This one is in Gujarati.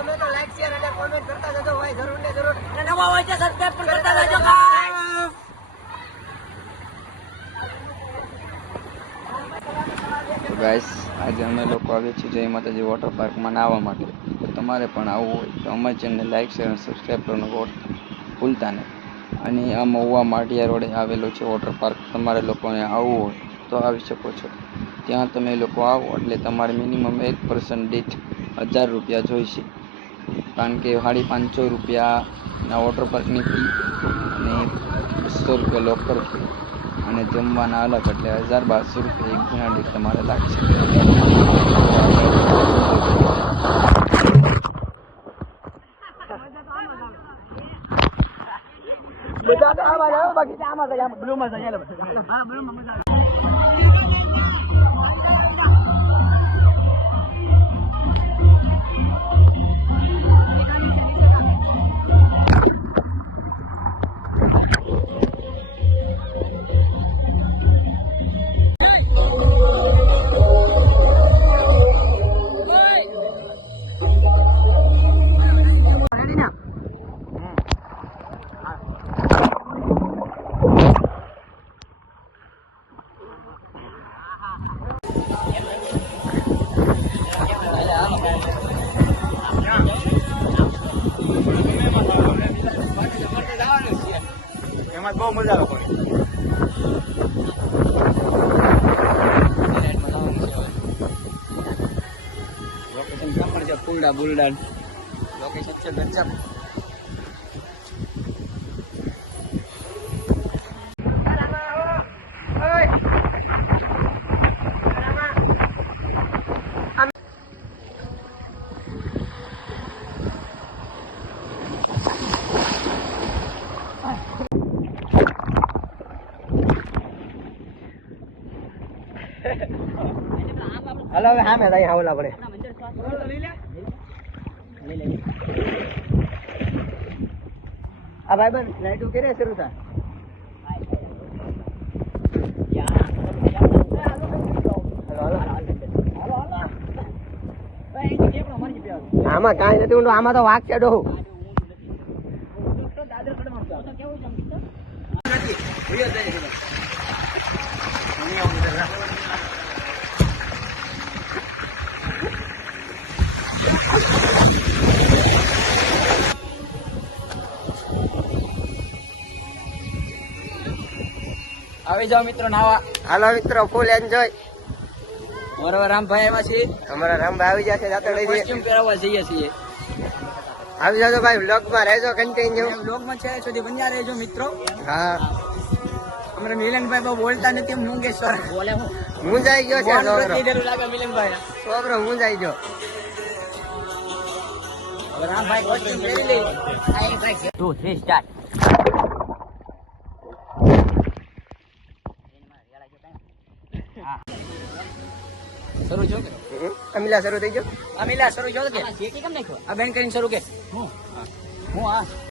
ગમે તો લાઈક શેર અને કોમેન્ટ કરતા જજો ભાઈ, જરૂર ને જરૂર. અને નવા હોય છે સબસ્ક્રાઇબ પણ કરતા જજો ગાઈસ. તો ગાઈસ આજે અમે લોકો આવ્યા છીએ જય માતાજી વોટર પાર્કમાં નાહવા માટે. તો તમારે પણ આવવું હોય તો અમારી ચેનલને લાઈક શેર અને સબસ્ક્રાઈબ કરવાનું ભૂલતા નહીં. અને આ મહુવા માઢિયા રોડે આવેલો છે વોટર પાર્ક. તમારે લોકોને આવવું હોય તો આવી શકો છો. ત્યાં તમે લોકો આવો એટલે તમારે મિનિમમ એક પર્સન દીઠ 1000 રૂપિયા જોઈશે. કારણ કે 550 રૂપિયાના વોટર પાર્કની ફી અને 200 રૂપિયા લોકર ફી અને જમવાના અલગ એટલે 1200 રૂપિયા એક જણા દીઠ તમારે લાગશે. બધા તો આમાં જાવ, બાકી આમાં જાય, બ્લુમાં જાય. હા, બ્લુમાં મજા આવે. એમાં બહુ મજા આવે. લોકેશન ક્યાં પણ છે? પુલડા બુલડા લોકેશન છે ગજબ. હાલો હવે હા મેં આવલા પડે. આ ભાઈ બન લાઈટ ઉકેરે શરૂ થાય. આમાં કાંઈ નથી ઊંડું, આમાં તો વાઘ છે ડોહું. આવી જાઓ મિત્રો નાવા. હાલો મિત્રો ફૂલ એન્જોય. અમારા રામભાઈ આવ્યા છે. અમારા રામભાઈ આવી જશે જાતે લઈ જઈએ. કોસ્ટ્યુમ પહેરવા જઈએ છીએ. આવી જાજો ભાઈ, વ્લોગમાં રહેજો કન્ટિન્યુ. વ્લોગમાં છે સુધી બન્યા રહેજો મિત્રો. હા, અમારા મિલનભાઈ બહુ બોલતા નથી, મુંગેશ્વર બોલે. હું જાય ગયો છે છોકરો. લાગે મિલનભાઈ છોકરો હું જાય ગયો. રામભાઈ કોસ્ટ્યુમ પહેરી લે. 2 3 સ્ટાર્ટ. શરૂ છો કે અમીલા શરૂ થઈ ગયો. અમીલા શરૂ છો કે આ બેન કરીને શરૂ કે હું હા